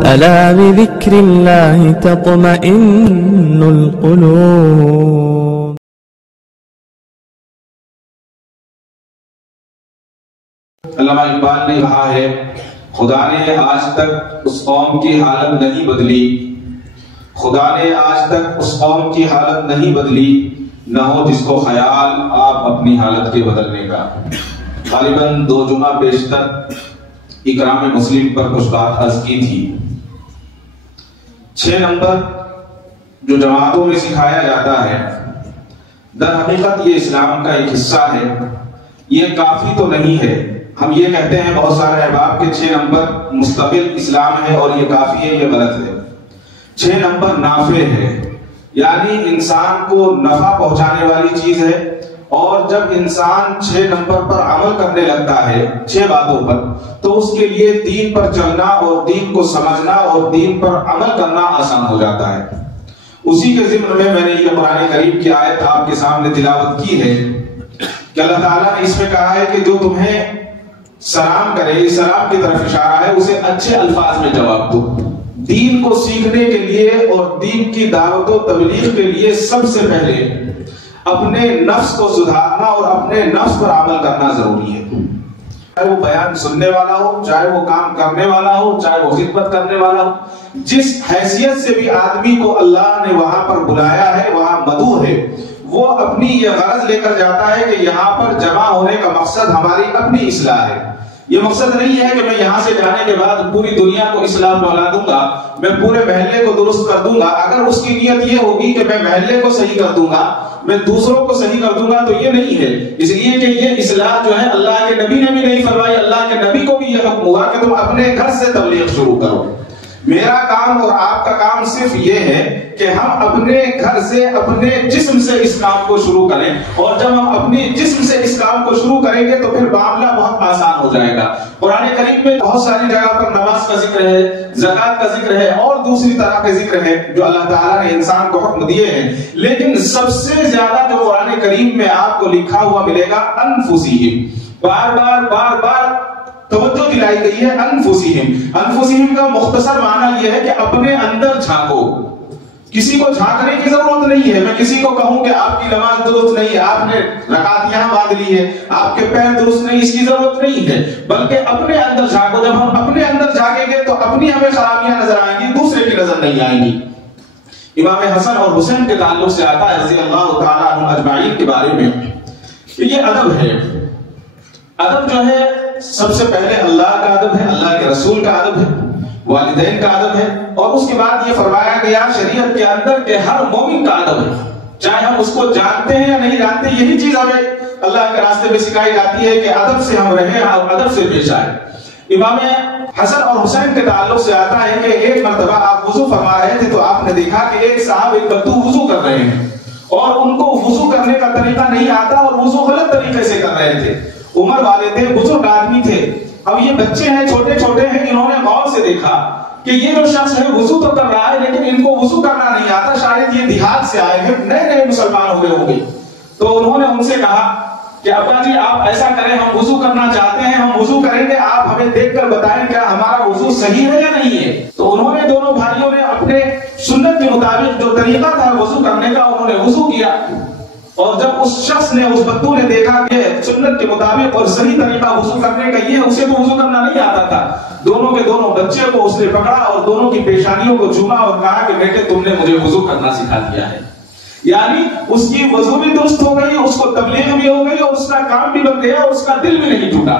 ألا بذكر الله تطمئن القلوب. علامہ اقبال نے کہا ہے خدا نے آج تک اس قوم کی حالت نہیں بدلی، خدا نے آج تک اس قوم کی حالت نہیں بدلی، نہ ہو جس کو خیال آپ اپنی حالت کے بدلنے کا۔ غالباً 2 جمعہ بیشتر اکرام مسلم پر کچھ بات عرض کی تھی۔ 6 نمبر جو جماعتوں میں سکھایا جاتا ہے، در حقیقت یہ اسلام کا ایک حصہ ہے، یہ کافی تو نہیں ہے۔ ہم یہ کہتے ہیں بہت سارے احباب کے 6 نمبر مستقل اسلام ہے اور یہ کافی ہے، یہ غلط ہے۔ 6 نمبر نافع ہے، یعنی انسان کو نفع پہنچانے والی چیز ہے، اور جب انسان 6 نمبر پر عمل کرنے لگتا ہے 6 باتوں پر، تو اس کے لیے دین پر چلنا اور دین کو سمجھنا اور دین پر عمل کرنا آسان ہو جاتا ہے۔ اسی کے ضمن میں نے یہ قرآن کریم کی آیت آپ کے سامنے تلاوت کی ہے کہ اللہ تعالیٰ نے اس میں کہا ہے کہ جو تمہیں سلام کرے، یہ سلام کی طرف اشارہ ہے، اسے اچھے الفاظ میں جواب دو۔ دین کو سیکھنے کے لیے اور دین کی دعوت و تبلیغ کے لیے سب سے پہلے اپنے نفس کو سدھارنا اور اپنے نفس پر عمل کرنا ضروری ہے۔ چاہے وہ بیان سننے والا ہو، چاہے وہ کام کرنے والا ہو، چاہے وہ خدمت کرنے والا ہو، جس حیثیت سے بھی آدمی کو اللہ نے وہاں پر بلایا ہے، وہاں مدعو ہے، وہ اپنی یہ غرض لے کر جاتا ہے کہ یہاں پر جمع ہونے کا مقصد ہماری اپنی اصلاح ہے۔ یہ مقصد نہیں ہے کہ میں یہاں سے جانے کے بعد پوری دنیا کو اسلام بنا دوں گا، میں پورے محلے کو درست کر دوں گا۔ اگر اس کی نیت یہ ہوگی کہ میں محلے کو صحیح کر دوں گا، میں دوسروں کو صحیح کر دوں گا، تو یہ نہیں ہے۔ اس لیے کہ یہ اصلاح جو ہے اللہ کے نبی نے بھی نہیں فرمائی، اللہ کے نبی کو بھی یہ حکم ہوا کہ تم اپنے گھر سے تبلیغ شروع کرو۔ میرا کام اور آپ کا کام صرف یہ ہے کہ ہم اپنے گھر سے، اپنے جسم سے اس کام کو شروع کریں، اور جب ہم اپنے جسم سے اس کام کو شروع کریں گے تو پھر معاملہ بہت آسان ہو جائے گا۔ قرآن کریم میں بہت ساری جگہ پر نماز کا ذکر ہے، زکوٰۃ کا ذکر ہے، اور دوسری طرح کے ذکر ہے جو اللہ تعالیٰ نے انسان کو حکم دیے ہیں، لیکن سب سے زیادہ جو قرآن کریم میں آپ کو لکھا ہوا ملے گا انفسہم، بار بار توجہ دلائی گئی ہے انفسہم۔ انفسہم کا مختصر معنی یہ ہے کہ اپنے اندر جھانکو۔ کسی کو جھانکنے کی ضرورت نہیں ہے۔ میں کسی کو کہوں کہ آپ کی نماز درست نہیں ہے، آپ نے رکعت یہاں باندھ لی ہے، آپ کے پیر درست نہیں، اس کی ضرورت نہیں ہے، بلکہ اپنے اندر جھانکو۔ جب ہم اپنے اندر جھانکیں گے تو اپنی ہمیں خرابیاں نظر آئیں گی، دوسرے کی نظر نہیں آئیں گی۔ امام حسن اور حسین کے تعلق سے آتا ہے رضی اللہ تعالیٰ عنہ اجمعین کے بارے میں کہ یہ ادب ہے۔ ادب جو ہے سب سے پہلے اللہ کا ادب ہے، اللہ کے رسول کا ادب ہے، والدین کا ادب ہے، اور اس کے بعد یہ فرمایا گیا شریعت کے اندر کہ ہر مومن کا ادب ہے، چاہے ہم اس کو جانتے ہیں یا نہیں جانتے۔ یہی چیز ہمیں اللہ کے راستے میں سکھائی جاتی ہے کہ ادب سے ہم رہیں اور ادب سے پیش آئے۔ امام حسن اور حسین کے تعلق سے آتا ہے کہ ایک مرتبہ آپ وضو فرما رہے تھے تو آپ نے دیکھا کہ ایک صاحب ایک بدو وضو کر رہے ہیں، اور ان کو وضو کرنے کا طریقہ نہیں آتا اور وضو غلط طریقے سے کر رہے تھے۔ عمر والے تھے، بزرگ آدمی تھے، اب یہ بچے ہیں، چھوٹے چھوٹے ہیں، انہوں نے غور سے دیکھا کہ یہ جو شخص ہے وضو تو کر رہا ہے لیکن ان کو وضو کرنا نہیں آتا، شاید یہ دیہات سے آئے ہیں، نئے نئے مسلمان ہوئے ہوں گے۔ تو انہوں نے ان سے کہا کہ ابا جی آپ ایسا کریں، ہم وضو کرنا چاہتے ہیں، ہم وضو کریں گے، آپ ہمیں دیکھ کر بتائیں کیا ہمارا وضو صحیح ہے یا نہیں ہے۔ تو انہوں نے دونوں بھائیوں نے اپنے سنت کے مطابق جو طریقہ تھا وضو کرنے کا انہوں نے وضو کیا، اور جب اس شخص نے، اس بدو نے دیکھا کہ سنت کے مطابق اور صحیح طریقہ وضو کرنے کا یہ ہے، اسے تو وضو کرنا نہیں آتا تھا، دونوں کے دونوں بچے کو اس نے پکڑا اور دونوں کی پیشانیوں کو چوما اور کہا کہ بیٹے تم نے مجھے وضو کرنا سکھا دیا ہے۔ یعنی اس کی وضو بھی درست ہو گئی، اس کو تبلیغ بھی ہو گئی، اور اس کا کام بھی بن گیا، اور اس کا دل بھی نہیں ٹوٹا۔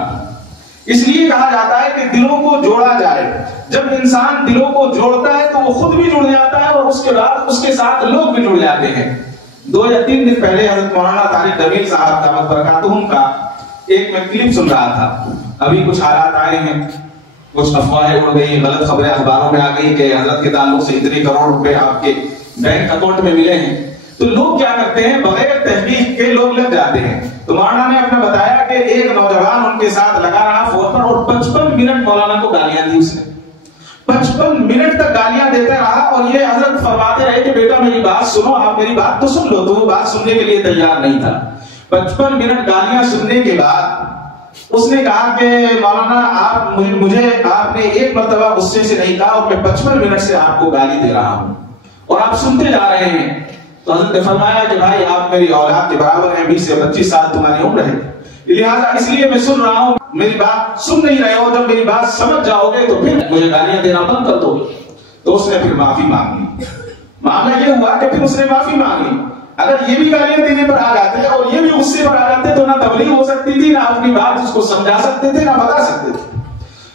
اس لیے کہا جاتا ہے کہ دلوں کو جوڑا جائے۔ جب انسان دلوں کو جوڑتا ہے تو وہ خود بھی جڑ جاتا ہے اور اس کے بعد اس کے ساتھ لوگ بھی جڑ جاتے ہیں۔ 2 یا 3 دن پہلے حضرت مولانا طارق جمیل صاحب دامت برکاتہم کا ایک میں کلپ سن رہا تھا۔ ابھی کچھ حالات آئے ہیں، کچھ افواہیں اڑ گئی، غلط خبریں اخباروں میں آ گئی کہ حضرت کے تعلق سے اتنے کروڑ روپے آپ کے بینک اکاؤنٹ میں ملے ہیں۔ تو لوگ کیا کرتے ہیں، بغیر تحقیق کے لوگ لگ جاتے ہیں۔ تو مولانا نے اپنے بتایا کہ ایک نوجوان ان کے ساتھ لگا رہا فون پر، اور 55 منٹ مولانا کو گالیاں دی اس نے، 55 منٹ تک گالیاں دیتا رہا، اور یہ حضرت فرماتے رہے کہ بیٹا میری بات سنو، آپ میری بات تو سن لو۔ تو وہ بات سننے کے لیے تیار نہیں تھا۔ 55 منٹ گالیاں سننے کے بعد اس نے کہا کہ مولانا آپ مجھے آپ نے ایک مرتبہ غصے سے نہیں کہا اور میں 55 منٹ سے آپ کو گالی دے رہا ہوں اور آپ سنتے جا رہے ہیں. تو حضرت نے فرمایا کہ بھائی آپ میری اولاد کے برابر ہیں, 20 سے 25 سال تمہاری عمر ہے, لہٰذا اس لیے میں سن رہا ہوں, میری بات سن نہیں رہے ہو, جب میری بات سمجھ جاؤ گے تو پھر مجھے گالیاں دینا بند کر دو گے. تو اس نے پھر معافی مانگی. معاملہ یہ ہوا کہ پھر اس نے معافی مانگی. اگر یہ بھی گالیاں دینے پر آ جاتے اور یہ بھی غصے پر آ جاتے تو نہ تبلیغ ہو سکتی تھی, نہ اپنی بات اس کو سمجھا سکتے تھے, نہ بتا سکتے تھے.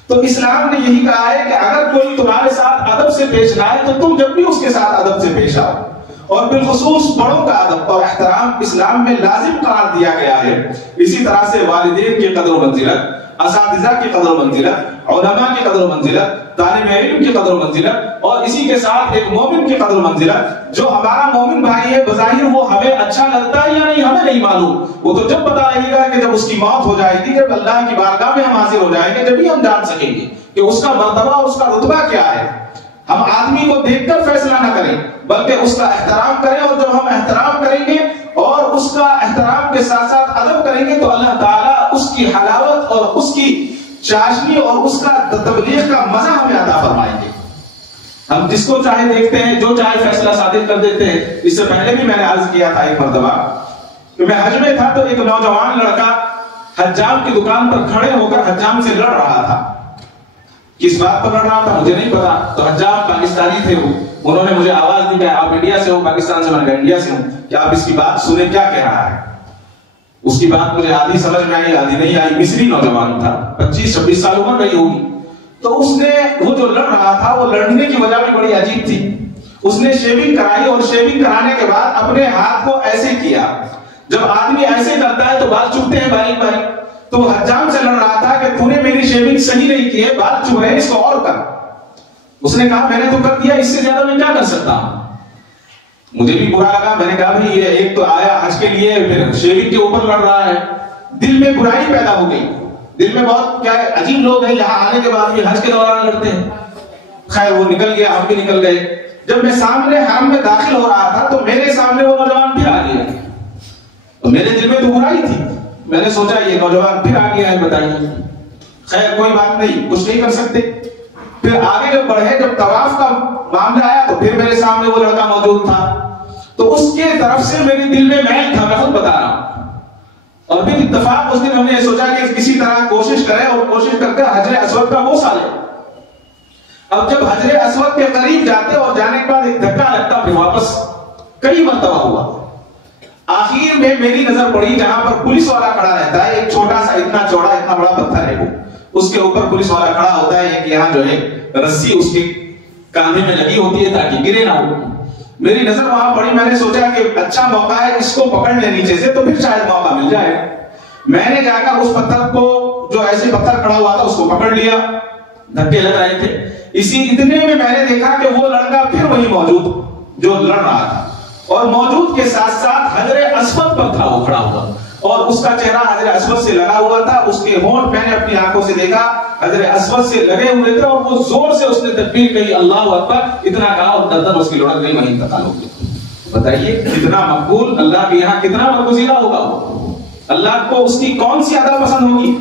تو اسلام نے یہی کہا ہے کہ اگر کوئی تمہارے ساتھ ادب سے پیش آئے تو تم جب بھی اس کے ساتھ ادب سے پیش آؤ. اور بالخصوص بڑوں کا ادب اور احترام اسلام میں لازم قرار دیا گیا ہے. اسی طرح سے والدین کی قدر و منزلت, اساتذہ کی قدر و منزلت, علماء کی قدر و منزلت, طالب علم کی قدر و منزلت, اور اسی کے ساتھ ایک مومن کی قدر و منزلت. جو ہمارا مومن بھائی ہے بظاہر وہ ہمیں اچھا لگتا ہے یا نہیں ہمیں نہیں معلوم, وہ تو جب پتا رہے گا کہ جب اس کی موت ہو جائے گی, جب اللہ کی بارگاہ میں ہم حاضر ہو جائیں گے, جبھی ہم جان سکیں گے کہ اس کا مرتبہ اور اس کا رتبہ کیا ہے. ہم آدمی کو دیکھ کر فیصلہ نہ کریں بلکہ اس کا احترام کریں, اور جب ہم احترام کریں گے اور اس کا احترام کے ساتھ ساتھ ادب کریں گے تو اللہ تعالیٰ اس کی حلاوت اور اس کی چاشنی اور اس کا تبلیغ کا مزہ ہمیں عطا فرمائیں گے. ہم جس کو چاہے دیکھتے ہیں, جو چاہے فیصلہ صادق کر دیتے ہیں. اس سے پہلے بھی میں نے عرض کیا تھا ایک مرتبہ کہ میں حج میں تھا تو ایک نوجوان لڑکا حجام کی دکان پر کھڑے ہو کر حجام سے لڑ رہا تھا. کس بات پر لڑ رہا تھا مجھے نہیں پتا. تو حجام پاکستانی تھے, انہوں نے مجھے آواز دی کہ آپ انڈیا سے ہو. پاکستان سے. میں نے کہا انڈیا سے ہوں. کہ آپ اس کی بات سنیں کیا کہہ رہا ہے. اس کی بات مجھے آدھی سمجھ میں آئی آدھی نہیں آئی. مصری نوجوان تھا, 25-26 سال عمر رہی ہوگی. تو اس نے وہ جو لڑ رہا تھا وہ لڑنے کی وجہ بھی بڑی عجیب تھی. اس نے شیونگ کرائی اور شیونگ کرانے کے بعد اپنے ہاتھ کو ایسے کیا. جب آدمی ایسے کرتا ہے تو بال چبھتے ہیں باریک باریک. تو وہ حجام سے لڑ رہا تھا کہ تو نے میری شیونگ صحیح نہیں کی ہے, بال چبھ رہے ہیں, اس کو اور کر. اس نے کہا میں نے تو کر دیا, اس سے زیادہ میں کیا کر سکتا ہوں. مجھے بھی برا لگا. میں نے کہا بھائی یہ ایک تو آیا حج کے لیے, پھر شیونگ کے اوپر لڑ رہا ہے. دل میں برائی پیدا ہو گئی. دل میں بہت کیا ہے عجیب لوگ ہیں, یہاں آنے کے بعد بھی حج کے دوران لڑتے ہیں. خیر وہ نکل گیا, ہم بھی نکل گئے. جب میں سامنے حرم میں داخل ہو رہا تھا تو میرے سامنے وہ نوجوان پھر آ گیا. تو میرے دل میں تو برائی تھی. میں نے سوچا یہ نوجوان پھر آ گیا ہے, بتائیے. خیر کوئی بات نہیں, کچھ نہیں کر سکتے. پھر آگے جب بڑھے, جب طواف کا معاملہ آیا تو پھر میرے سامنے وہ لڑکا موجود تھا. تو اس کے طرف سے میرے دل میں میل تھا, میں خود بتا رہا ہوں. اور پھر اتفاق اس دن ہم نے سوچا کہ کسی طرح کوشش کریں اور کوشش کر کے حجر اسود کا بوسہ لیں. اب جب حجر اسود کے قریب جاتے اور جانے کے بعد ایک دھکا لگتا, پھر واپس کئی مرتبہ ہوا. آخر میں میری نظر پڑی جہاں پر پولیس والا کھڑا رہتا ہے, ایک چھوٹا سا اتنا چوڑا اتنا بڑا پتھر ہے وہ, اس کے اوپر پولیس والا کھڑا ہوتا ہے. ایک یہاں جو ہے رسی اس کے کاندھے میں لگی ہوتی ہے تاکہ گرے نہ ہو. میری نظر وہاں پڑی. میں نے سوچا کہ اچھا موقع ہے, اس کو پکڑ لے نیچے سے تو پھر شاید موقع مل جائے. میں نے جا کر اس پتھر کو, جو ایسے پتھر کھڑا ہوا تھا, اس کو پکڑ لیا. دھکے لگ رہے تھے. اسی اتنے میں میں نے دیکھا کہ وہ لڑکا پھر وہی موجود جو لڑ رہا تھا, اور موجود کے ساتھ ساتھ حجر اسود پر تھا وہ کھڑا ہوا, اور اس کا چہرہ حجر اسود سے لگا ہوا تھا. اس کے ہونٹ میں نے اپنی آنکھوں سے دیکھا حجر اسود سے لگے ہوئے تھے, اور وہ زور سے اس نے تکبیر کہی, اللہ اکبر, اتنا کہا اور دردن اس کی لڑک گئی, وہیں انتقال ہو گیا. بتائیے کتنا مقبول, اللہ کے یہاں کتنا برگزیدہ ہوگا وہ. اللہ کو اس کی کون سی ادا پسند ہوگی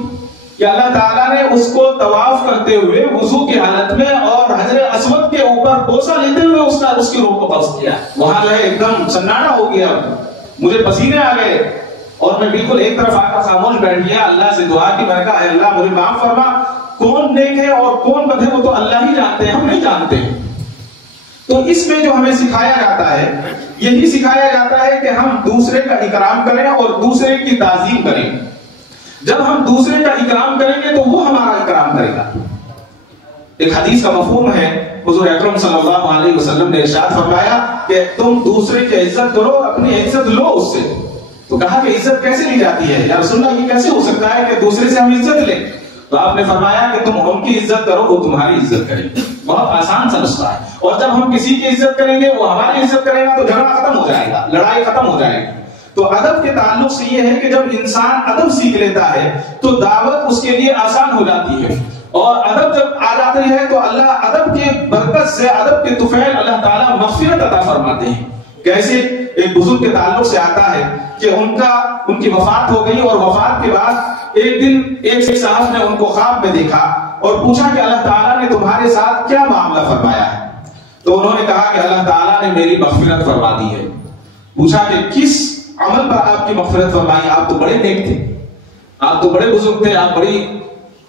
کہ اللہ تعالیٰ نے اس کو طواف کرتے ہوئے وضو کی حالت میں اور حجر اسود کے اوپر بوسہ لیتے ہوئے اس کی روح کو قبض کیا. وہاں جو ہے ایک دم سناٹا ہو گیا, مجھے پسینے آ گئے, اور میں بالکل ایک طرف آ کر خاموش بیٹھ گیا. اللہ سے دعا کی, میں نے کہا اے اللہ مجھے معاف فرما, کون نیک ہے اور کون بد ہے وہ تو اللہ ہی جانتے ہیں, ہم نہیں جانتے. تو اس میں جو ہمیں سکھایا جاتا ہے, یہی سکھایا جاتا ہے کہ ہم دوسرے کا اکرام کریں اور دوسرے کی تعظیم کریں. جب ہم دوسرے کا اکرام کریں گے تو وہ ہمارا اکرام کرے گا. ایک حدیث کا مفہوم ہے, حضور اکرم صلی اللہ علیہ وسلم نے ارشاد فرمایا کہ تم دوسرے کی عزت کرو, اپنی عزت لو اس سے. تو کہا کہ عزت کیسے لی جاتی ہے یا رسول اللہ, یہ کیسے ہو سکتا ہے کہ دوسرے سے ہم عزت لیں؟ تو آپ نے فرمایا کہ تم ان کی عزت کرو, وہ تمہاری عزت کریں گے. بہت آسان سا نسخہ ہے. اور جب ہم کسی کی عزت کریں گے, وہ ہماری عزت کرے گا, تو جھگڑا ختم ہو جائے گا, لڑائی ختم ہو جائے گی. تو ادب کے تعلق سے یہ ہے کہ جب انسان ادب سیکھ لیتا ہے تو دعوت اس کے لیے آسان ہو جاتی ہے. اور ادب جب آ جاتی ہے تو اللہ ادب کے برکت سے, ادب کے طفیل اللہ تعالیٰ مغفرت عطا فرماتے ہیں. کیسے ایک بزرگ کے تعلق سے آتا ہے کہ ان کی وفات ہو گئی، اور وفات کے بعد ایک دن ایک صاحب نے ان کو خواب میں دیکھا اور پوچھا کہ اللہ تعالیٰ نے تمہارے ساتھ کیا معاملہ فرمایا ہے؟ تو انہوں نے کہا کہ اللہ تعالیٰ نے میری مغفرت فرما دی ہے۔ پوچھا کہ کس عمل پر آپ کی مغفرت فرمائی؟ آپ تو بڑے نیک تھے، آپ تو بڑے بزرگ تھے، آپ بڑی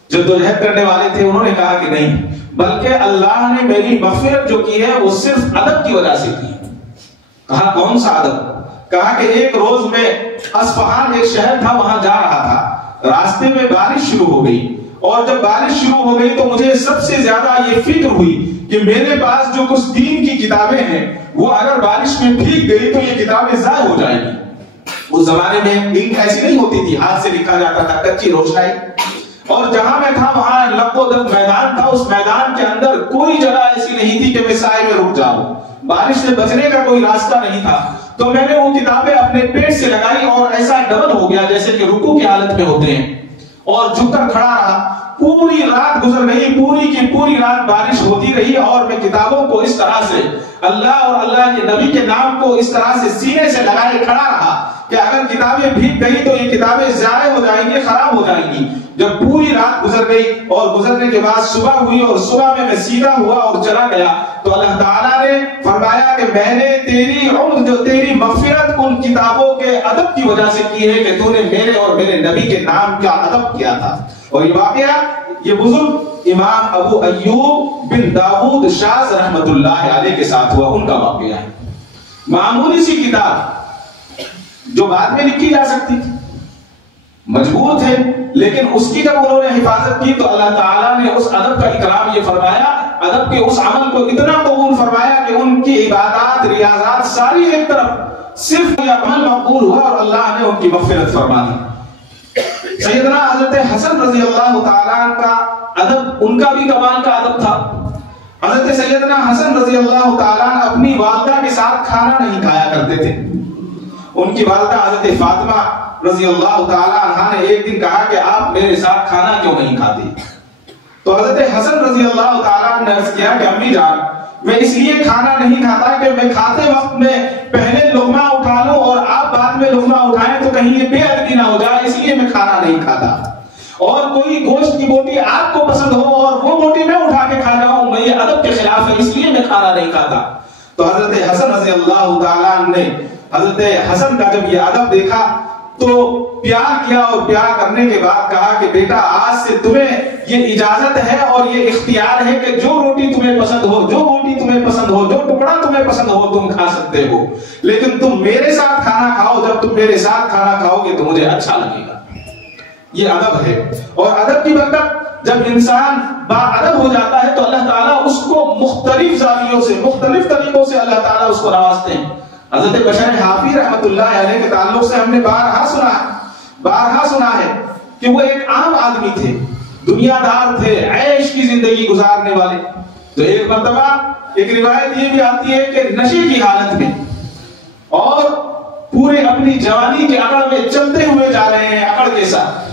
جدوجہد کرنے والے تھے۔ انہوں نے کہا کہ نہیں، بلکہ اللہ نے میری مغفرت جو کی ہے وہ صرف ادب کی وجہ سے کی۔ کہا کون سا ادب؟ کہا کہ ایک روز میں اصفہان ایک شہر تھا، وہاں جا رہا تھا، راستے میں بارش شروع ہو گئی، اور جب بارش شروع ہو گئی تو مجھے سب سے زیادہ یہ فکر ہوئی کہ میرے پاس جو کچھ دین کی کتابیں ہیں وہ اگر بارش میں بھیگ گئی تو یہ کتابیں ضائع ہو جائیں گی۔ اس زمانے میں انک ایسی نہیں ہوتی تھی، ہاتھ سے لکھا جاتا تھا، کچی روشنائی، اور جہاں میں تھا وہاں لب و دب میدان تھا، اس میدان کے اندر کوئی جگہ ایسی نہیں تھی کہ میں سائے میں رک جاؤں، بارش سے بچنے کا کوئی راستہ نہیں تھا۔ تو میں نے وہ کتابیں اپنے پیٹ سے لگائی اور ایسا ڈبل ہو گیا جیسے کہ رکوع کی حالت میں ہوتے ہیں، اور جھک کر کھڑا رہا۔ پوری رات گزر گئی، پوری کی پوری رات بارش ہوتی رہی، اور میں کتابوں کو اس طرح سے، اللہ اور اللہ کے نبی کے نام کو اس طرح سے سینے سے لگائے کھڑا رہا کہ اگر کتابیں بھیگ گئی تو یہ کتابیں ضائع ہو جائیں گی، خراب ہو جائیں گی۔ جب پوری رات گزر گئی اور گزرنے کے بعد صبح ہوئی، اور صبح میں سیدھا ہوا اور چلا گیا، تو اللہ تعالیٰ نے فرمایا کہ میں نے تیری عمر جو تیری مغفرت ان کتابوں کے ادب کی وجہ سے کی ہے کہ تو نے میرے اور میرے نبی کے نام کا ادب کیا تھا۔ اور یہ واقعہ یہ بزرگ امام ابو ایوب بن داؤد شاذ رحمت اللہ علیہ کے ساتھ ہوا، ان کا واقعہ ہے۔ معمولی سی کتاب جو بعد میں لکھی جا سکتی تھی، مجبور تھے، لیکن اس کی جب انہوں نے حفاظت کی تو اللہ تعالیٰ نے اس ادب کا اکرام یہ فرمایا، ادب کے اس عمل کو اتنا قبول فرمایا کہ ان کی عبادات ریاضات ساری ایک طرف، صرف یہ عمل مقبول ہوا اور اللہ نے ان کی مغفرت فرما دی۔ سیدنا حضرت حسن رضی اللہ تعالیٰ کا ادب، ان کا بھی کمال کا ادب تھا۔ حضرت سیدنا حسن رضی اللہ تعالیٰ اپنی والدہ کے ساتھ کھانا نہیں کھایا کرتے تھے۔ ان کی والدہ حضرت فاطمہ رضی اللہ تعالیٰ عنہ نے ایک دن کہا کہ آپ میرے ساتھ کھانا کیوں نہیں کھاتے؟ تو حضرت حسن رضی اللہ تعالیٰ نے عرض کیا کہ امی جان، میں اس لیے کھانا نہیں کھاتا کہ میں کھاتے وقت میں پہلے لقمہ اٹھا لوں اور آپ بعد میں لقمہ اٹھائیں تو کہیں یہ بے ادبی نہ ہو جائے، اس لیے میں کھانا نہیں کھاتا۔ اور کوئی گوشت کی بوٹی آپ کو پسند ہو اور وہ بوٹی میں اٹھا کے کھا جاؤں، میں یہ ادب کے خلاف ہے، اس لیے میں کھانا نہیں کھاتا۔ تو حضرت حسن رضی اللہ تعالیٰ نے حضرت حسن کا جب یہ ادب دیکھا تو پیار کیا، اور پیار کرنے کے بعد کہا کہ بیٹا آج سے تمہیں یہ اجازت ہے اور یہ اختیار ہے کہ جو روٹی تمہیں پسند ہو، جو بوٹی تمہیں پسند ہو، جو ٹکڑا تمہیں پسند ہو تم کھا سکتے ہو، لیکن تم میرے ساتھ کھانا کھاؤ، جب تم میرے ساتھ کھانا کھاؤ گے تو مجھے اچھا لگے گا۔ یہ ادب ہے، اور ادب کی برکت جب انسان با ادب ہو جاتا ہے تو اللہ تعالیٰ اس کو مختلف زاویوں سے، مختلف طریقوں سے اللہ تعالیٰ اس کو نوازتے ہیں۔ حضرت بشر حافی رحمت اللہ علیہ کے تعلق سے ہم نے بارہا سنا ہے کہ وہ ایک عام آدمی تھے، دنیا دار تھے، عیش کی زندگی گزارنے والے۔ تو ایک مرتبہ ایک روایت یہ بھی آتی ہے کہ نشے کی حالت میں اور پورے اپنی جوانی کے اکڑ میں چلتے ہوئے جا رہے ہیں، اکڑ کے ساتھ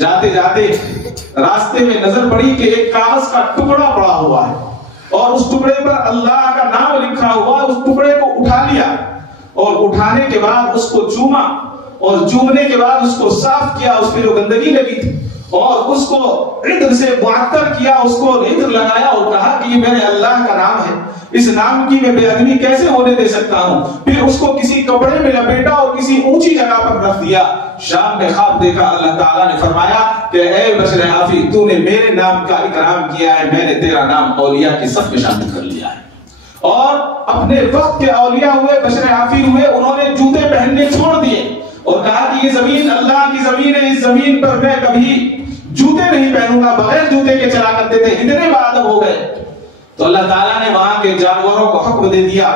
جاتے جاتے راستے میں نظر پڑی کہ ایک کاغذ کا ٹکڑا پڑا ہوا ہے، اور اس ٹکڑے پر اللہ کا نام لکھا ہوا۔ اس ٹکڑے کو اٹھا لیا اور اٹھانے کے بعد اس کو چوما، اور چومنے کے بعد اس کو صاف کیا، اس پہ جو گندگی لگی تھی، اور اس کو عطر سے معطر کیا، اس کو عطر لگایا اور کہا کہ یہ میرے اللہ کا نام ہے، اس نام کی میں بے ادبی کیسے ہونے دے سکتا ہوں۔ پھر اس کو کسی کپڑے میں لپیٹا اور کسی اونچی جگہ پر رکھ دیا۔ شام میں خواب دیکھا، اللہ تعالیٰ نے فرمایا کہ اے بشر حافی، تو نے میرے نام کا اکرام کیا ہے، میں نے تیرا نام اولیاء کی صف میں شامل کر لیا ہے۔ اور اپنے وقت کے اولیاء ہوئے، بشر حافی ہوئے، انہوں نے جوتے پہننے چھوڑ دیے اور کہا کہ یہ زمین اللہ کی زمین ہے، اس زمین پر میں کبھی جوتے نہیں پہنوں گا، بغیر جوتے کے چلا کرتے تھے، اتنے باادب ہو گئے۔ تو اللہ تعالیٰ نے وہاں کے جانوروں کو حکم دے دیا،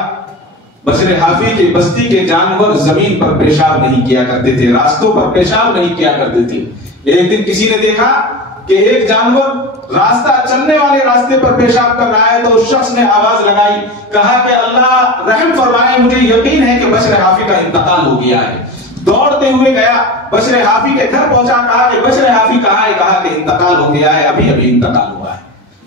بشر حافی کی بستی کے جانور زمین پر پیشاب نہیں کیا کرتے تھے، راستوں پر پیشاب نہیں کیا کرتے تھے۔ ایک دن کسی نے دیکھا کہ ایک جانور راستہ چلنے والے راستے پر پیشاب کر رہا ہے، تو اس شخص نے آواز لگائی، کہا کہ اللہ رحم فرمائے، مجھے یقین ہے کہ بشر حافی کا انتقال ہو گیا ہے۔ دوڑتے ہوئے گیا، بشر حافی کے گھر پہنچا، کہا کہ بشر حافی کہاں ہے؟ کہا کہ انتقال ہو گیا ہے، ابھی ابھی انتقال ہوا ہے۔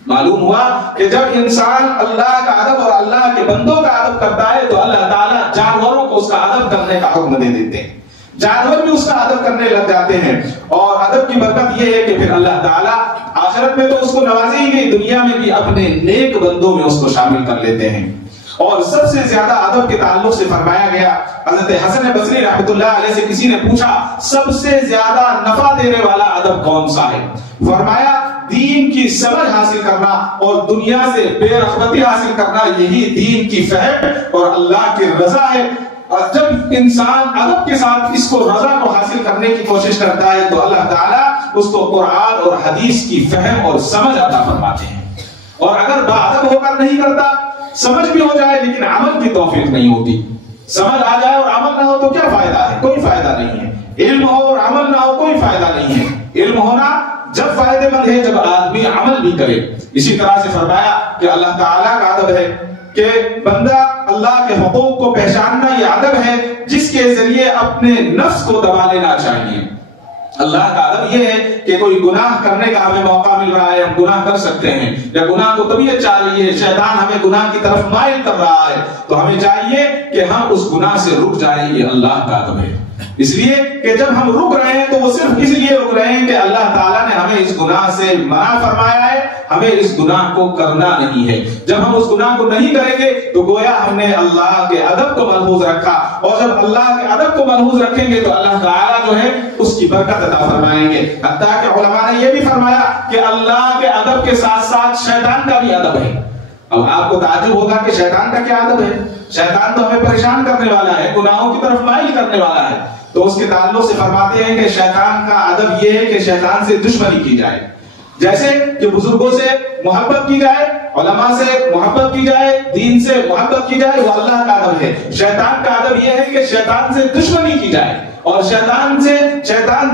معلوم ہوا کہ جب انسان اللہ کا ادب اور اللہ کے بندوں کا ادب کرتا ہے تو اللہ تعالیٰ جانوروں کو اس کا ادب کرنے کا حکم دے دیتے ہیں. جانور بھی اس کا ادب کرنے لگ جاتے ہیں. اور ادب کی برکت یہ ہے کہ پھر اللہ تعالیٰ آخرت میں تو اس کو نوازیں گے, دنیا میں بھی اپنے نیک بندوں میں اس کو شامل کر لیتے ہیں. اور سب سے زیادہ ادب کے تعلق سے فرمایا گیا, حضرت حسن بصری رحمۃ اللہ علیہ سے کسی نے پوچھا سب سے زیادہ نفع دینے والا ادب کون سا ہے؟ فرمایا دین کی سمجھ حاصل کرنا اور دنیا سے بے رغبتی حاصل کرنا, یہی دین کی فہم اور اللہ کی رضا ہے. اور جب انسان ادب کے ساتھ اس کو رضا کو حاصل کرنے کی کوشش کرتا ہے تو اللہ تعالیٰ اس کو قرآن اور حدیث کی فہم اور سمجھ عطا فرماتے ہیں. اور اگر باادب ہو کر نہیں کرتا, سمجھ بھی ہو جائے لیکن عمل کی توفیق نہیں ہوتی, سمجھ آ جائے اور عمل نہ ہو تو کیا فائدہ ہے؟ کوئی فائدہ نہیں ہے. علم ہو اور عمل نہ ہو کوئی فائدہ نہیں ہے. علم ہونا جب فائدے مند ہے جب آدمی عمل بھی کرے. اسی طرح سے فرمایا کہ اللہ تعالیٰ کا ادب ہے کہ بندہ اللہ کے حقوق کو پہچاننا یہ ادب ہے جس کے ذریعے اپنے نفس کو دبا لینا چاہیے. اللہ کا ادب یہ ہے کہ کوئی گناہ کرنے کا ہمیں موقع مل رہا ہے, ہم گناہ کر سکتے ہیں, یا گناہ کو طبیعت چاہ رہی ہے, شیطان ہمیں گناہ کی طرف مائل کر رہا ہے, تو ہمیں چاہیے کہ ہم اس گناہ سے رک جائیں. یہ اللہ کا ادب ہے. اس لیے کہ جب ہم رک رہے ہیں تو وہ صرف اس لیے رک رہے ہیں کہ اللہ تعالیٰ نے ہمیں اس گناہ سے منع فرمایا ہے, ہمیں اس گناہ کو کرنا نہیں ہے. جب ہم اس گناہ کو نہیں کریں گے تو گویا ہم نے اللہ کے ادب کو ملحوظ رکھا, اور جب اللہ کے ادب کو ملحوظ رکھیں گے تو اللہ تعالیٰ جو ہے اس کی برکت عطا فرمائیں گے. حتیٰ کہ علماء نے یہ بھی فرمایا کہ اللہ کے ادب کے ساتھ ساتھ شیطان کا بھی ادب ہے. اب آپ کو تعجب ہوگا کہ شیطان کا کیا ادب ہے؟ شیطان تو ہمیں پریشان کرنے والا ہے, گناہوں کی طرف مائل کرنے والا ہے. تو اس کے تعلق سے فرماتے ہیں کہ شیطان کا ادب یہ ہے کہ شیطان سے دشمنی کی جائے. جیسے کہ بزرگوں سے محبت کی جائے, علماء سے محبت کی جائے, دین سے محبت کی جائے, وہ اللہ کا ادب ہے. شیطان کا ادب یہ ہے کہ شیطان سے دشمنی کی جائے, اور شیطان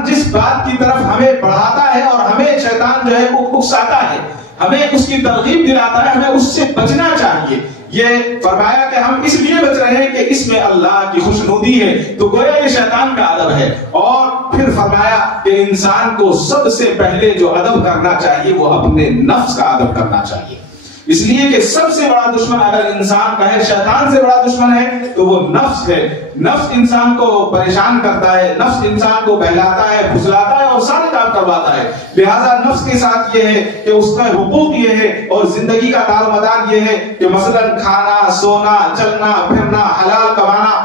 جس بات کی طرف ہمیں بڑھاتا ہے اور ہمیں شیطان جو ہے وہ اکساتا ہے, ہمیں اس کی ترغیب دلاتا ہے, ہمیں اس سے بچنا چاہیے. یہ فرمایا کہ ہم اس لیے بچ رہے ہیں کہ اس میں اللہ کی خوشنودی ہے, تو گویا یہ شیطان کا ادب ہے. اور پھر فرمایا کہ انسان کو سب سے پہلے جو ادب کرنا چاہیے وہ اپنے نفس کا ادب کرنا چاہیے. اس لیے کہ سب سے بڑا دشمن اگر انسان کا ہے, شیطان سے بڑا دشمن ہے تو وہ نفس ہے. نفس انسان کو پریشان کرتا ہے, نفس انسان کو بہلاتا ہے, پھسلاتا ہے اور سارے کام کرواتا ہے. لہذا نفس کے ساتھ یہ ہے کہ اس کا حقوق یہ ہے اور زندگی کا دار و مدار یہ ہے کہ مثلا کھانا, سونا, چلنا پھرنا, حلال کمانا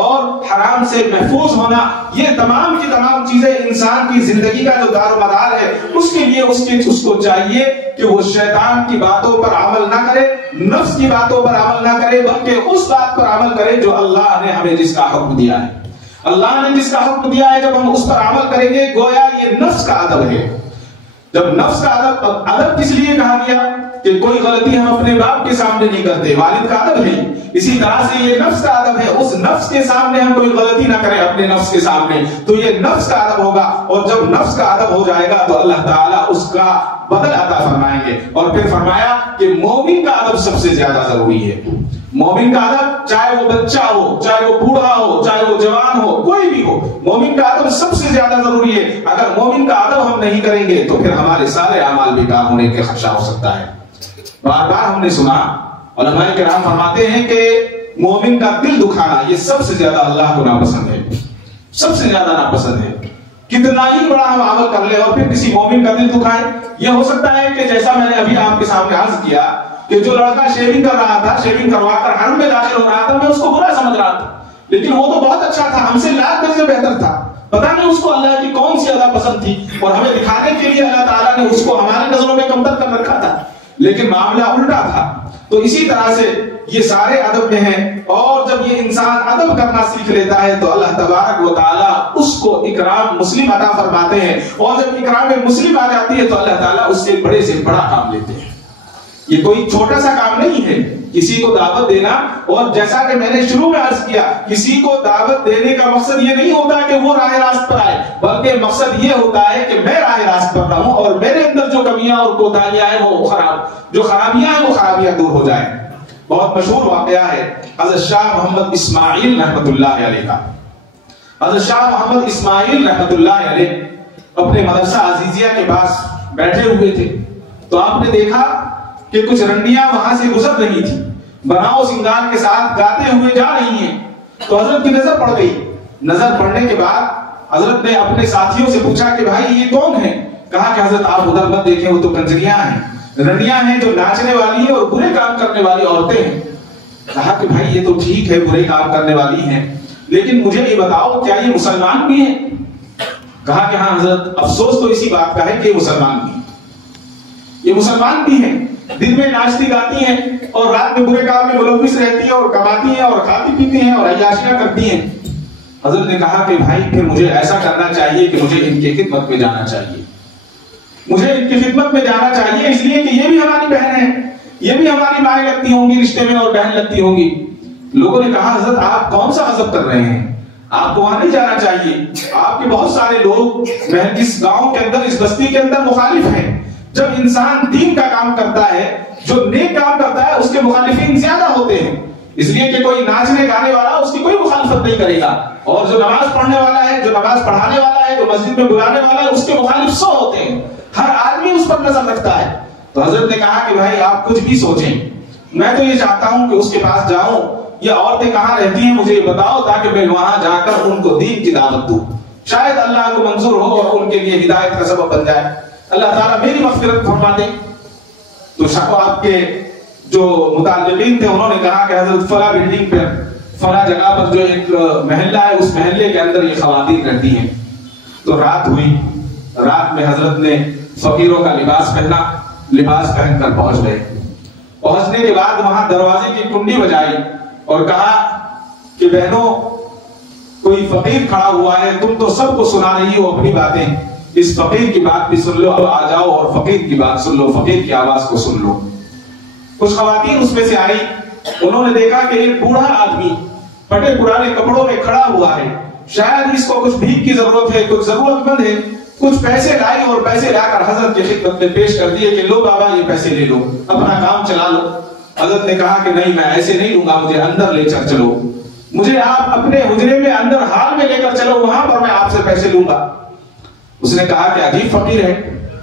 اور حرام سے محفوظ ہونا, یہ تمام کی تمام چیزیں انسان کی زندگی کا جو دار و مدار ہے, اس کے لیے اس کو چاہیے کہ وہ شیطان کی باتوں پر عمل نہ کرے, نفس کی باتوں پر عمل نہ کرے, بلکہ اس بات پر عمل کرے جو اللہ نے ہمیں جس کا حکم دیا ہے. اللہ نے جس کا حکم دیا ہے جب ہم اس پر عمل کریں گے گویا یہ نفس کا ادب ہے. جب نفس کا ادب کس لیے کہا گیا کہ کوئی غلطی ہم اپنے باپ کے سامنے نہیں کرتے, والد کا ادب ہے. اسی طرح سے یہ نفس کا ادب ہے, اس نفس کے سامنے ہم کوئی غلطی نہ کریں, اپنے نفس کے سامنے, تو یہ نفس کا ادب ہوگا. اور جب نفس کا ادب ہو جائے گا تو اللہ تعالیٰ اس کا بدل عطا فرمائیں گے. اور پھر فرمایا کہ مومن کا ادب سب سے زیادہ ضروری ہے. مومن کا ادب چاہے وہ بچہ ہو, چاہے وہ بوڑھا ہو, چاہے وہ جوان ہو, کوئی بھی ہو, مومن کا ادب سب سے زیادہ ضروری ہے. اگر مومن کا ادب ہم نہیں کریں گے تو پھر ہمارے سارے اعمال بیکار ہونے کے خدشہ ہو سکتا ہے. بار بار ہم نے سنا, علماء کرام فرماتے ہیں کہ مومن کا دل دکھانا یہ سب سے زیادہ اللہ کو ناپسند ہے, سب سے زیادہ ناپسند ہے. کتنا ہی بڑا ہم عمل کر لیں اور پھر کسی مومن کا دل دکھائیں. یہ ہو سکتا ہے کہ جیسا میں نے ابھی آپ کے سامنے عرض کیا کہ جو لڑکا شیونگ کر رہا تھا, شیونگ کروا کر حرم میں داخل ہو رہا تھا, میں اس کو برا سمجھ رہا تھا, لیکن وہ تو بہت اچھا تھا, ہم سے لاکھ درجے بہتر تھا. پتہ نہیں اس کو اللہ کی کون سی ادا پسند تھی اور ہمیں دکھانے کے لیے اللہ تعالیٰ نے اس کو ہماری نظروں میں کمتر کر رکھا تھا, لیکن معاملہ الٹا تھا. تو اسی طرح سے یہ سارے ادب میں ہیں, اور جب یہ انسان ادب کرنا سیکھ لیتا ہے تو اللہ تبارک و تعالیٰ اس کو اکرام مسلم عطا فرماتے ہیں, اور جب اکرام مسلم آ جاتی ہے تو اللہ تعالیٰ اس سے بڑے سے بڑا کام لیتے ہیں. یہ کوئی چھوٹا سا کام نہیں ہے کسی کو دعوت دینا. اور جیسا کہ میں نے شروع میں عرض کیا, کسی کو دعوت دینے کا مقصد یہ نہیں ہوتا کہ وہ راہ راست پر آئے, بلکہ مقصد یہ ہوتا ہے کہ میں راہ راست پر رہوں اور میرے اندر جو کمیاں اور کوتاہیاں ہیں وہ جو خرابیاں ہیں وہ خرابیاں دور ہو جائیں. بہت مشہور واقعہ ہے حضرت شاہ محمد اسماعیل رحمۃ اللہ علیہ کا. حضرت شاہ محمد اسماعیل رحمۃ اللہ علیہ اپنے مدرسہ عزیزیہ کے پاس بیٹھے ہوئے تھے, تو آپ نے دیکھا کہ کچھ رنڈیاں وہاں سے گزر رہی تھی, بناؤ سنگار کے ساتھ گاتے ہوئے جا رہی ہیں. تو حضرت کی نظر پڑ گئی. نظر پڑنے کے بعد حضرت نے اپنے ساتھیوں سے پوچھا کہ بھائی یہ کون ہے؟ کہا کہ حضرت آپ ادھر مت دیکھیں، وہ تو کنجریاں ہیں، رنڈیاں ہیں جو ناچنے والی ہیں اور برے کام کرنے والی عورتیں ہیں. کہا کہ بھائی یہ تو ٹھیک ہے، برے کام کرنے والی ہیں، لیکن مجھے یہ بتاؤ کیا یہ مسلمان بھی ہیں؟ کہا کہ ہاں حضرت، افسوس تو اسی بات کا ہے کہ یہ مسلمان بھی ہیں. یہ مسلمان بھی ہیں، دن میں ناچتی گاتی ہیں اور رات میں برے کام میں ملوث رہتی ہیں اور کماتی ہیں اور کھاتی پیتی ہیں اور عیاشیاں کرتی ہیں. حضرت نے کہا کہ بھائی پھر مجھے ایسا کرنا چاہیے کہ مجھے ان کی خدمت میں جانا چاہیے، مجھے ان کی خدمت میں جانا چاہیے، اس لیے کہ یہ بھی ہماری بہن ہے، یہ بھی ہماری مائیں لگتی ہوں گی رشتے میں اور بہن لگتی ہوں گی. لوگوں نے کہا حضرت آپ کون سا غضب کر رہے ہیں، آپ کو وہاں نہیں جانا چاہیے، آپ کے بہت سارے لوگ اس گاؤں کے اندر، اس بستی کے اندر مخالف ہیں. جب انسان دین کا کام کرتا ہے، جو نیک کام کرتا ہے، اس کے مخالفین زیادہ ہوتے ہیں، اس لیے کہ کوئی ناچنے گانے والا اس کی کوئی مخالفت نہیں کرے گا، اور جو نماز پڑھنے والا ہے، جو نماز پڑھانے والا ہے، جو مسجد میں بلانے والا ہے، اس کے مخالف 100 ہوتے ہیں. ہر آدمی اس پر نظر رکھتا ہے. تو حضرت نے کہا کہ بھائی آپ کچھ بھی سوچیں، میں تو یہ چاہتا ہوں کہ اس کے پاس جاؤں، یہ عورتیں کہاں رہتی ہیں مجھے یہ بتاؤ تاکہ میں وہاں جا کر ان کو دین کی دعوت دوں، شاید اللہ کو منظور ہو اور ان کے لیے ہدایت کا سبب بن جائے، اللہ تعالیٰ میری مغفرت فرما دے. تو آپ کے جو متعلقین تھے انہوں نے کہا کہ حضرت فلاں بلڈنگ پر، فلاں جگہ پر جو ایک محلہ ہے، اس محلے کے اندر یہ خواتین رہتی ہیں. تو رات ہوئی، رات میں حضرت نے فقیروں کا لباس پہنا، لباس پہن کر پہنچ گئے. پہنچنے کے بعد وہاں دروازے کی کنڈی بجائی اور کہا کہ بہنوں کوئی فقیر کھڑا ہوا ہے، تم تو سب کو سنا رہی ہو اپنی باتیں، اس فقیر کی بات بھی سن لو، اب آ جاؤ اور فقیر کی بات سن لو، فقیر کی آواز کو سن لو. کچھ خواتین اس میں سے آئی، انہوں نے دیکھا کہ ایک بوڑھا آدمی پھٹے پرانے کپڑوں میں کھڑا ہوا ہے، شاید اس کو کچھ بھیک کی ضرورت ہے، کچھ ضرورت مند ہے. کچھ پیسے لائی اور پیسے لا کر حضرت کی خدمت میں پیش کر دیے کہ لو بابا یہ پیسے لے لو، اپنا کام چلا لو. حضرت نے کہا کہ نہیں میں ایسے نہیں لوں گا، مجھے اندر لے کر چلو، مجھے آپ اپنے حجرے میں اندر حال میں لے کر چلو، وہاں پر میں آپ سے پیسے لوں گا. اس نے کہا کہ عجیب فقیر ہے،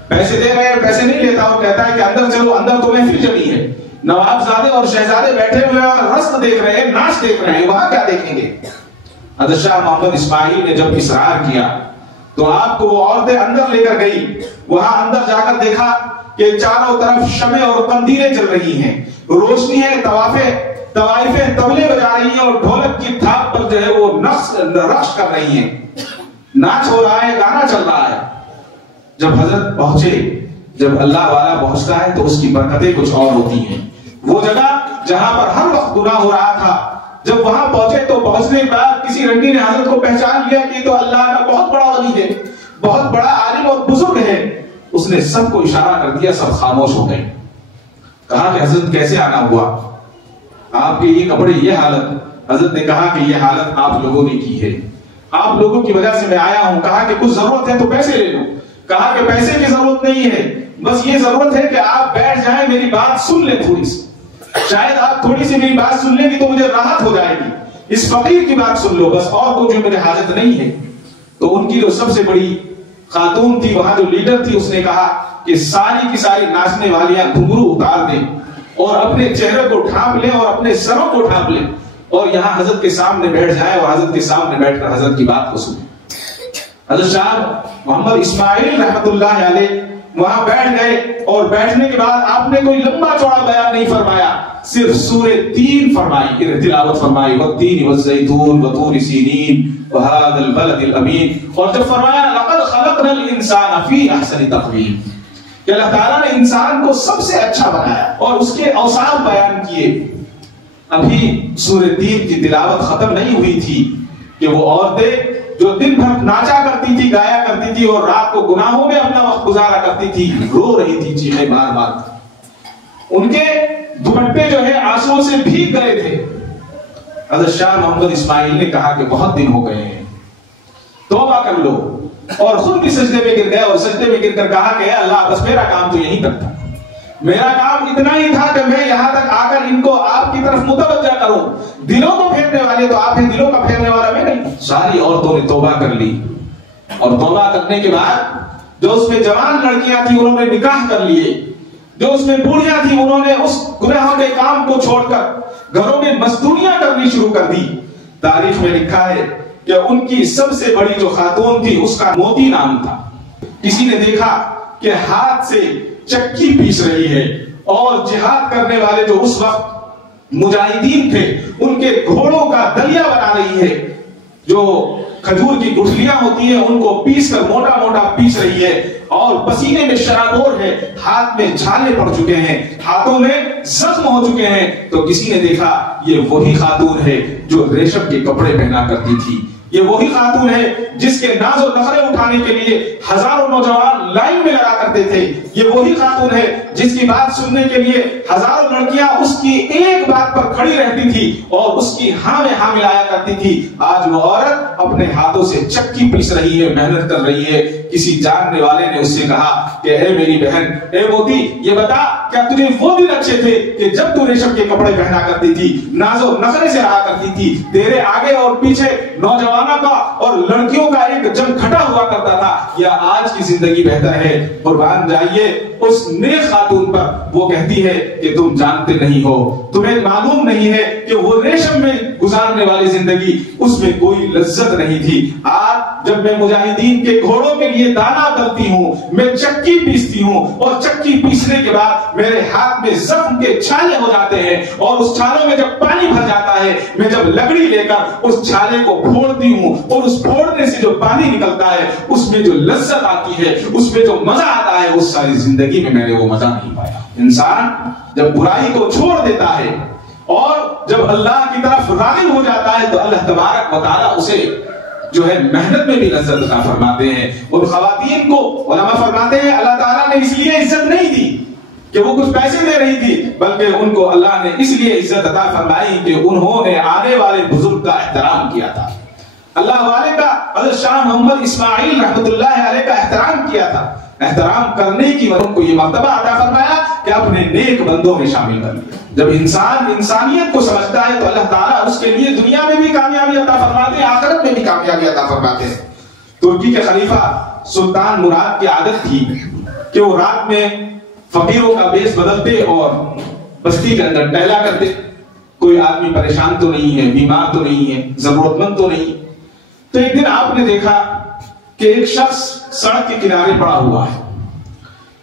پیسے دے رہے ہیں پیسے نہیں لیتا اور کہتا ہے کہ اندر چلو، اندر تو محفل جمی ہے، نوابزادے اور شہزادے بیٹھے ہوئے ہیں، رسم دیکھ رہے ہیں، ناچ دیکھ رہے ہیں، وہاں کیا دیکھیں گے. حضرت شاہ محمد اسماعیل نے جب اصرار کیا تو آپ کو وہ عورتیں اندر لے کر گئی. وہاں اندر جا کر دیکھا کہ چاروں طرف شمع اور قندیلیں چل رہی ہیں، روشنی ہے، طوائفیں طبلے بجا رہی ہیں اور ڈھولک کی تھاپ پر جو ہے وہ رقص کر رہی ہیں، ناچ ہو رہا ہے، گانا چل رہا ہے. جب حضرت پہنچے، جب اللہ والا پہنچتا ہے تو اس کی برکتیں کچھ اور ہوتی ہیں. وہ جگہ جہاں پر ہر وقت گناہ ہو رہا تھا، جب وہاں پہنچے تو پہنچنے کے بعد کسی رنڈی نے حضرت کو پہچان لیا کہ تو اللہ کا بہت بڑا ولی ہے، بہت بڑا عالم اور بزرگ ہے. اس نے سب کو اشارہ کر دیا، سب خاموش ہو گئے. کہا کہ حضرت کیسے آنا ہوا، آپ کے یہ کپڑے، یہ حالت. حضرت نے کہا کہ یہ حالت آپ لوگوں نے کی ہے، آپ لوگوں کی وجہ سے میں آیا ہوں. کہا کہ کچھ ضرورت ہے تو پیسے لے لو. کہا کہ پیسے کی ضرورت نہیں ہے، بس یہ ضرورت ہے کہ آپ بیٹھ جائیں، میری بات سن لیں تھوڑی سی، شاید آپ تھوڑی سی میری بات سن لیں گی تو مجھے راحت ہو جائے گی. اس فقیر کی بات سن لو بس، اور تو جو میرے حاجت نہیں ہے. تو ان کی جو سب سے بڑی خاتون تھی، وہاں جو لیڈر تھی، اس نے کہا کہ ساری کی ساری ناچنے والیاں گھنگرو اتار دیں اور اپنے چہرے کو ڈھانپ لیں اور اپنے سروں کو ڈھانپ لیں اور یہاں حضرت کے سامنے بیٹھ جائیں اور حضرت کے سامنے بیٹھ کر حضرت کی بات کو سنیں. حضرت شاہ محمد اسماعیل رحمت اللہ علیہ وہاں بیٹھ گئے اور بیٹھنے کے بعد آپ نے کوئی لمبا چوڑا بیان نہیں فرمایا، صرف سورہ تین فرمائی، تلاوت فرمائی، والتین والزیتون وطور سینین وہذا البلد الامین. اور جب فرمایا لقد خلقنا الانسان فی احسن تقویم، کہ اللہ تعالیٰ نے انسان کو سب سے اچھا بنایا اور اس کے اوصاف بیان کیے. ابھی سورہ تین کی تلاوت ختم نہیں ہوئی تھی کہ وہ عورتیں جو دن بھر ناچا کرتی تھی، گایا کرتی تھی اور رات کو گناہوں میں اپنا وقت گزارا کرتی تھی، رو رہی تھی، چیخیں مار مار. ان کے دوپٹے جو ہے آنسوؤں سے بھیگ گئے تھے. حضرت شاہ محمد اسماعیل نے کہا کہ بہت دن ہو گئے ہیں، توبہ کر لو. اور خود بھی سجدے میں گر گئے اور سجدے میں گر کر کہا کہ اے اللہ بس میرا کام تو یہی تک تھا، میرا کام اتنا ہی تھا کہ میں یہاں تک آ کر ان کو آپ کی طرف متوجہ کروں. دلوں کو پھیرنے والے تو آپ ہیں، دلوں کا پھیرنے والا میں نہیں. ساری عورتوں نے توبہ کر لی اور توبہ کرنے کے بعد جو اس میں جوان لڑکیاں تھیں انہوں نے نکاح کر لیے، جو اس میں بوڑھیاں تھیں انہوں نے اس گناہوں کے کام کو چھوڑ کر گھروں میں مزدوریاں کرنی شروع کر دی. تاریخ میں لکھا ہے کہ ان کی سب سے بڑی جو خاتون تھی اس کا موتی نام تھا. کسی نے دیکھا کہ ہاتھ سے چکی پیس رہی ہے اور جہاد کرنے والے جو اس وقت مجاہدین تھے ان کے گھوڑوں کا دلیا بنا رہی ہے. جو کھجور کی گٹھلیاں ہوتی ہیں ان کو پیس کر موٹا موٹا پیس رہی ہے اور پسینے میں شرابور ہے, ہاتھ میں چھالے پڑ چکے ہیں, ہاتھوں میں زخم ہو چکے ہیں. تو کسی نے دیکھا یہ وہی خاتون ہے جو ریشم کے کپڑے پہنا کرتی تھی. یہ وہی خاتون ہے جس کے ناز و نخرے اٹھانے کے لیے ہزاروں نوجوان لائن میں لگا کرتے تھے. یہ وہی خاتون ہے جس کی بات سننے کے لیے ہزاروں لڑکیاں اس کی ایک بات پر کھڑی رہتی تھی اور اس کی ہاں میں ہاں ملایا کرتی تھی. آج وہ عورت اپنے ہاتھوں سے چکی پیس رہی ہے, محنت کر رہی ہے. کسی جاننے والے نے اس سے کہا کہ اے میری بہن, اے موتی, یہ بتا کیا تجھے وہ دن اچھے تھے کہ جب تو ریشم کے کپڑے پہنا کرتی تھی, ناز و نخرے سے رہا کرتی تھی, تیرے آگے اور پیچھے نوجوانوں کا اور لڑکیوں کا ایک جم کھٹا ہوا کرتا تھا, یا آج کی زندگی بہتر ہے؟ قربان جائیے اس نیک خاتون پر. وہ کہتی ہے کہ تم جانتے نہیں ہو, تمہیں معلوم نہیں ہے کہ وہ ریشم میں گزارنے والی زندگی اس میں کوئی لذت نہیں تھی. آج جب میں مجاہدین کے گھوڑوں کے لیے دانا ڈالتی ہوں, میں چکی پیستی ہوں اور چکی پیسنے کے بعد میرے ہاتھ میں زخم کے چھالے ہو جاتے ہیں اور اس چھالوں میں جب پانی بھر جاتا ہے, میں جب لکڑی لے کر اس چھالے کو پھوڑتی ہوں اور اس پھوڑنے سے جو پانی نکلتا ہے اس میں جو لذت آتی ہے, اس میں جو مزہ آتا ہے, اس ساری زندگی میں نے وہ مزہ نہیں پایا. انسان جب برائی کو چھوڑ دیتا ہے اور جب اللہ کی طرف راغب ہو جاتا ہے تو اللہ تبارک و تعالیٰ اسے جو ہے محنت میں بھی لذت عطا فرماتے ہیں. اور خواتین کو علماء فرماتے ہیں اللہ تعالیٰ نے اس لیے عزت نہیں دی کہ وہ کچھ پیسے دے رہی تھی, بلکہ ان کو اللہ نے اس لیے عزت عطا فرمائی کہ انہوں نے آنے والے بزرگ کا احترام کیا تھا. اللہ والے کا حضرت شاہ محمد اسماعیل رحمۃ اللہ علیہ کا احترام کیا تھا. احترام کرنے کی وجہ کو یہ مرتبہ عطا فرمایا کہ اپنے نیک بندوں میں شامل کر لیا. جب انسان انسانیت کو سمجھتا ہے تو اللہ تعالیٰ اس کے لیے دنیا میں بھی کامیابی عطا فرماتے ہیں, آخرت میں بھی کامیابی عطا فرماتے ہیں. ترکی کے خلیفہ سلطان مراد کی عادت تھی کہ وہ رات میں فقیروں کا بیس بدلتے اور بستی کے اندر ٹہلا کرتے. کوئی آدمی پریشان تو نہیں ہے, بیمار تو نہیں ہے, ضرورت مند تو نہیں. تو ایک دن آپ نے دیکھا کہ ایک شخص سڑک کے کنارے پڑا ہوا ہے.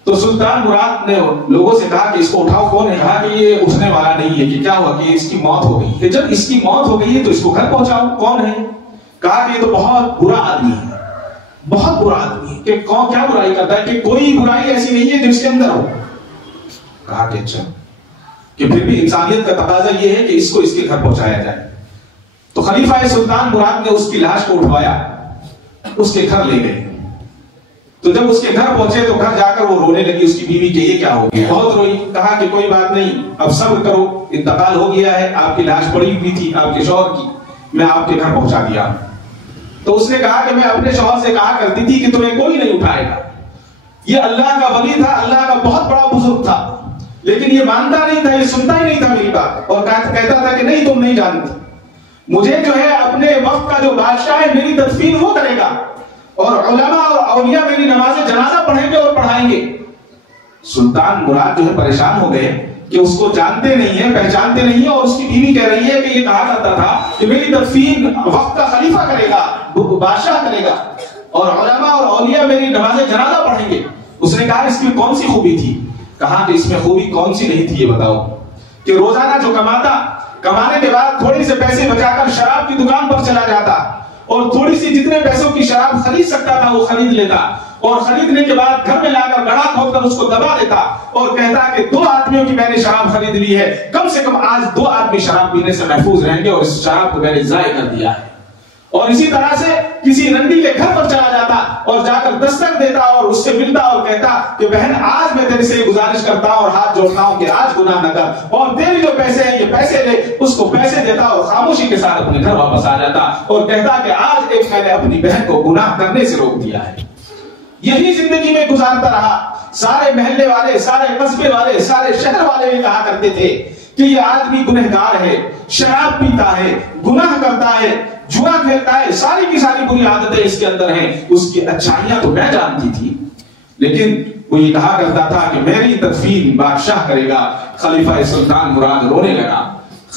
تو سلطان مراد نے لوگوں سے کہا کہ اس کو اٹھاؤ. کون ہے؟ کہا کہ یہ اٹھنے والا نہیں ہے. کہ کیا ہوا؟ کہ اس کی موت ہو گئی. کہ جب اس کی موت ہو گئی ہے تو اس کو گھر پہنچاؤ. کون ہے؟ کہا کہ یہ تو بہت برا آدمی ہے, بہت برا آدمی ہے. کہ کون کیا برائی کرتا ہے؟ کہ کوئی برائی ایسی نہیں ہے جو اس کے اندر ہو. کہا کہ اچھا, کہ پھر بھی انسانیت کا تقاضا یہ ہے کہ اس کو اس کے گھر پہنچایا جائے. تو خلیفہ سلطان مراد نے اس کی لاش کو اٹھوایا, اس کے گھر لے گئے. تو جب اس کے گھر پہنچے تو گھر جا کر وہ رونے لگی. اس کی بیوی کہ یہ کیا ہو گیا؟ بہت روئی. کہا کہ کوئی بات نہیں, اب صبر کرو, انتقال ہو گیا ہے, آپ کی لاش پڑی ہوئی تھی آپ کے شوہر کی, میں آپ کے گھر پہنچا دیا. تو اس نے کہا کہ میں اپنے شوہر سے کہا کرتی تھی کہ تمہیں کوئی نہیں اٹھائے گا. یہ اللہ کا ولی تھا, اللہ کا بہت بڑا بزرگ تھا, لیکن یہ مانتا نہیں تھا, یہ سنتا ہی نہیں تھا میری بات, اور کہتا تھا کہ نہیں تم نہیں جانتی, مجھے جو ہے اپنے وقت کا جو بادشاہ ہے میری تدفین وہ کرے گا, اور علماء اور اولیاء میری نماز جنازہ پڑھیں گے اور پڑھائیں گے. سلطان مراد جو ہے پریشان ہو گئے کہ اس کو جانتے نہیں ہیں, پہچانتے نہیں ہیں, اور اس کی بیوی کہہ رہی ہے کہ یہ کہا کرتا تھا کہ میری تدفین وقت کا خلیفہ کرے گا, بادشاہ کرے گا, اور علماء اور اولیاء میری نماز جنازہ پڑھیں گے. اس نے کہا اس میں کون سی خوبی تھی؟ کہا کہ اس میں خوبی کون سی نہیں تھی یہ بتاؤ. کہ روزانہ جو کماتا, کمانے کے بعد تھوڑی سے پیسے بچا کر شراب کی دکان پر چلا جاتا, اور تھوڑی سی جتنے پیسوں کی شراب خرید سکتا تھا وہ خرید لیتا, اور خریدنے کے بعد گھر میں لا کر گڑھا کھول کر اس کو دبا دیتا, اور کہتا کہ 2 آدمیوں کی میں نے شراب خرید لی ہے, کم سے کم آج 2 آدمی شراب پینے سے محفوظ رہیں گے, اور اس شراب کو میں نے ضائع کر دیا ہے. اور اسی طرح سے کسی رنڈی کے گھر پر چلا جاتا اور جا کر دستک دیتا اور اس سے ملتا اور کہتا کہ بہن آج میں تیرے سے گزارش کرتا ہوں اور ہاتھ جوڑتا ہوں کہ آج گناہ نہ کر, اور تیرے جو پیسے ہیں یہ پیسے لے. اس کو پیسے دیتا اور خاموشی کے ساتھ اپنے گھر واپس آ جاتا اور کہتا کہ آج ایک میں نے اپنی بہن کو گناہ کرنے سے روک دیا ہے. یہی زندگی میں گزارتا رہا. سارے محلے والے, سارے قصبے والے, سارے شہر والے بھی کہا کرتے تھے کہ یہ آدمی گنہگار ہے, شراب پیتا ہے, گناہ کرتا ہے, جوا کھیلتا ہے, ساری کی ساری بری عادتیں اس کے اندر ہیں. اس کی اچھائیاں تو میں جانتی تھی, لیکن وہ یہ کہا کرتا تھا کہ میری تدفین بادشاہ کرے گا. خلیفہ سلطان مراد رونے لگا.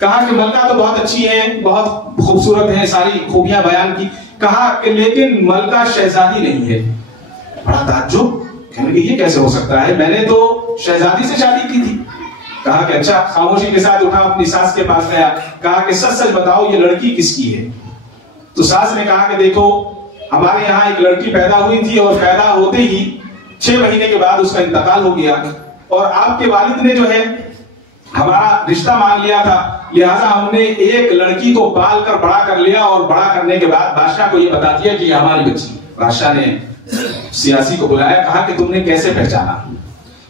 کہا کہ ملکہ تو بہت اچھی ہے، بہت خوبصورت ہے، ساری خوبیاں بیان کی. کہا کہ لیکن ملکہ شہزادی نہیں ہے. بڑا تعجب، کہنے کہ یہ کیسے ہو سکتا ہے، میں نے تو شہزادی سے شادی کی تھی. کہا کہ اچھا. خاموشی کے ساتھ اٹھا، اپنی ساس کے پاس گیا، کہا کہ سچ سچ بتاؤ یہ لڑکی کس کی ہے. تو ساس نے کہا کہ دیکھو ہمارے یہاں ایک لڑکی پیدا ہوئی تھی اور پیدا ہوتے ہی 6 مہینے کے بعد اس کا انتقال ہو گیا، اور آپ کے والد نے جو ہے ہمارا رشتہ مان لیا تھا، لہٰذا ہم نے ایک لڑکی کو پال کر بڑا کر لیا، اور بڑا کرنے کے بعد بادشاہ کو یہ بتا دیا کہ یہ ہماری بچی. بادشاہ نے سیاسی کو بلایا، کہا کہ تم نے کیسے پہچانا؟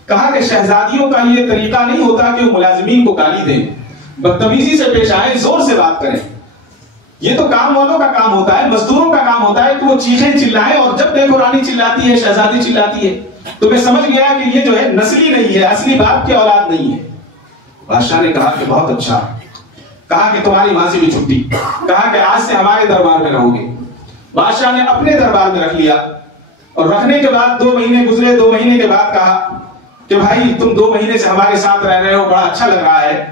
کہا کہ شہزادیوں کا یہ طریقہ نہیں ہوتا کہ وہ ملازمین کو گالی دیں، بدتمیزی سے پیش آئیں، زور سے بات کریں. یہ تو کام والوں کا کام ہوتا ہے، مزدوروں کا کام ہوتا ہے کہ وہ چیخیں چلائیں، اور جب دیکھو رانی چلاتی ہے، شہزادی چلاتی ہے. تو میں سمجھ گیا کہ یہ جو ہے نسلی نہیں ہے، اصلی باپ کی اولاد نہیں ہے. بادشاہ نے کہا کہ بہت اچھا. کہا کہ تمہاری وہاں سے بھی چھٹی. کہا کہ آج سے ہمارے دربار میں رہو گے. بادشاہ نے اپنے دربار میں رکھ لیا، اور رکھنے کے بعد 2 مہینے گزرے. 2 مہینے کے بعد کہا کہ بھائی تم 2 مہینے سے ہمارے ساتھ رہ رہے ہو، بڑا اچھا لگ رہا ہے.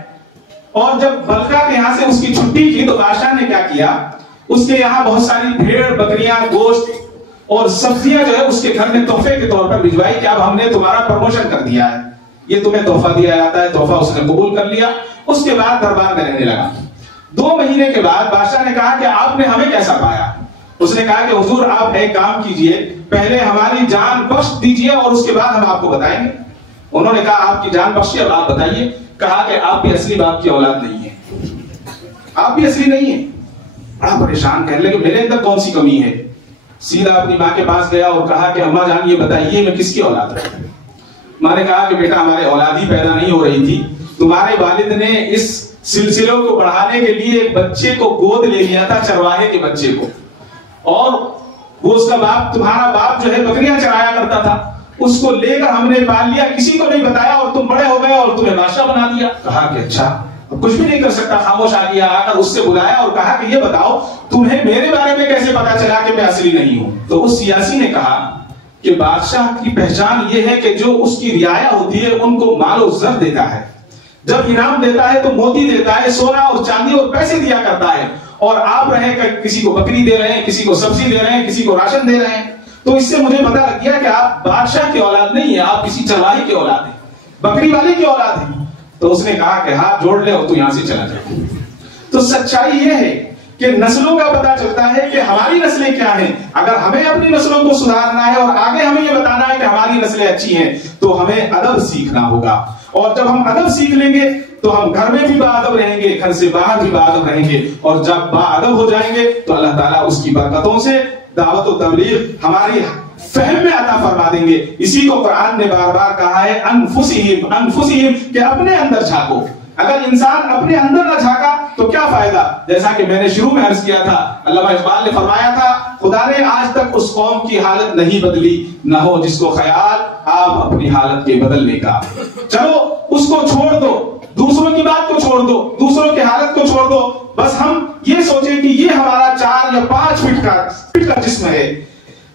اور جب ملکہ کے یہاں سے اس کی چھٹی کی تو بادشاہ نے کیا کیا، اس کے یہاں بہت ساری بھیڑ، بکریاں، گوشت اور سبزیاں جو ہے اس کے گھر میں تحفے کے طور پر بھجوائی کہ اب ہم نے تمہارا پروموشن کر دیا ہے، یہ تمہیں تحفہ دیا جاتا ہے. تحفہ اس نے قبول کر لیا. اس کے بعد دربار میں رہنے لگا. 2 مہینے کے بعد بادشاہ نے کہا کہ آپ نے ہمیں کیسا پایا؟ اس نے کہا کہ حضور آپ ایک کام کیجئے، پہلے ہماری جان بخش دیجئے اور اس کے بعد ہم آپ کو بتائیں گے. انہوں نے کہا آپ کی جان بخشی، اب آپ بتائیے. کہا کہ آپ بھی اصلی باپ کی اولاد نہیں ہے، آپ بھی اصلی نہیں ہیں. بڑا پریشان، کہنے لگے میرے اندر کون سی کمی ہے. سیدھا اپنی ماں کے پاس گیا اور کہا کہ اماں جان یہ بتائیے میں کس کی اولاد ہوں؟ ماں نے کہا کہ بیٹا ہمارے اولاد ہی پیدا نہیں ہو رہی تھی، تمہارے والد نے اس سلسلوں کو بڑھانے کے لیے ایک بچے کو گود لے لیا تھا، چرواہے کے بچے کو، اور وہ اس کا باپ، تمہارا باپ جو ہے بکریاں چرایا کرتا تھا، اس کو لے کر ہم نے پال لیا، کسی کو نہیں بتایا، اور تم بڑے ہو گئے اور تمہیں بادشاہ بنا دیا. کہا کہ اچھا. کچھ بھی نہیں کر سکتا، خاموش آ گیا. آ کر اس سے بلایا اور کہا کہ یہ بتاؤ تمہیں میرے بارے میں کیسے پتا چلا کہ میں اصلی نہیں ہوں؟ تو اس سیاسی نے کہا کہ بادشاہ کی پہچان یہ ہے کہ جو اس کی رعایا ہوتی ہے ان کو مال و زر دیتا ہے، جب انعام دیتا ہے تو موتی دیتا ہے، سونا اور چاندی اور پیسے دیا کرتا ہے. اور آپ رہے کہ کسی کو بکری دے رہے ہیں، کسی کو سبزی دے رہے ہیں، کسی کو راشن دے رہے ہیں. تو اس سے مجھے پتا لگ گیا کہ آپ بادشاہ کی اولاد نہیں ہیں، آپ کسی چرواہے کی اولاد ہیں، بکری والے کی اولاد ہیں. تو اس نے کہا کہ ہاتھ جوڑ لے اور تو یہاں سے چلا جائے. تو سچائی یہ ہے کہ نسلوں کا پتا چلتا ہے کہ ہماری نسلیں کیا ہیں. اگر ہمیں اپنی نسلوں کو سدھارنا ہے اور آگے ہمیں یہ بتانا ہے کہ ہماری نسلیں اچھی ہیں تو ہمیں ادب سیکھنا ہوگا. اور جب ہم ادب سیکھ لیں گے تو ہم گھر میں بھی باادب رہیں گے، گھر سے باہر بھی باادب رہیں گے. اور جب باادب ہو جائیں گے تو اللہ تعالیٰ اس کی برکتوں سے دعوت و تبلیغ ہماری فہم میں عطا فرما دیں گے. اسی کو قرآن نے بار بار کہا ہے انفسہم کہ اپنے اندر جھانکو. اگر انسان اپنے اندر نہ جھانکا تو کیا فائدہ؟ جیسا کہ میں نے شروع میں عرض کیا تھا، علامہ اقبال نے فرمایا تھا خدا نے آج تک اس قوم کی حالت نہیں بدلی، نہ ہو جس کو خیال آپ اپنی حالت کے بدلنے کا. چلو اس کو چھوڑ دو، دوسروں کی بات کو چھوڑ دو، دوسروں کی حالت کو چھوڑ دو. بس ہم یہ سوچیں کہ یہ ہمارا 4 یا 5 فٹ کا جسم ہے،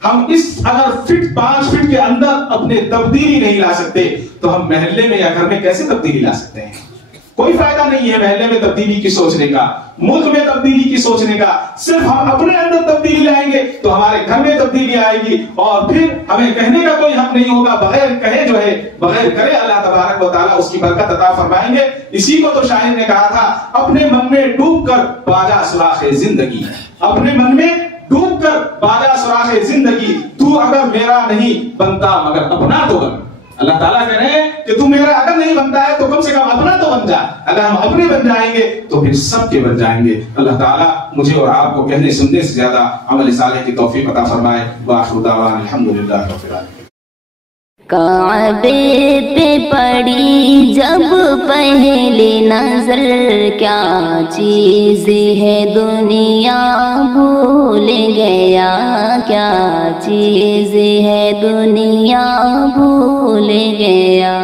ہم اس اگر 5 فٹ کے اندر اپنے تبدیلی نہیں لا سکتے تو ہم محلے میں یا گھر میں کیسے تبدیلی لا سکتے ہیں؟ کوئی فائدہ نہیں ہے محلے میں تبدیلی کی سوچنے کا، ملک میں تبدیلی کی سوچنے کا. صرف ہم اپنے اندر تبدیلی لائیں گے تو ہمارے گھر میں تبدیلی آئے گی، اور پھر ہمیں کہنے کا کوئی حق نہیں ہوگا. بغیر کہے جو ہے، بغیر کرے اللہ تبارک و تعالیٰ اس کی برکت عطا فرمائیں گے. اسی کو تو شاعر نے کہا تھا اپنے من میں ڈوب کر باجا سراخ زندگی، اپنے من میں ڈوب کر باجا سراخ زندگی، تو اگر میرا نہیں بنتا مگر اپنا تو بن. اللہ تعالیٰ کہہ رہے ہیں کہ تو میرا اگر نہیں بنتا ہے تو کم سے کم اپنا تو بن جا. اگر ہم اپنے بن جائیں گے تو پھر سب کے بن جائیں گے. اللہ تعالیٰ مجھے اور آپ کو کہنے سننے سے زیادہ عمل صالح کی توفیق عطا فرمائے. وآخر دعوانا الحمدللہ رب العالمین. کعبے پہ پڑی جب پہلی نظر، کیا چیز ہے دنیا بھول گیا، کیا چیز ہے دنیا بھول گیا.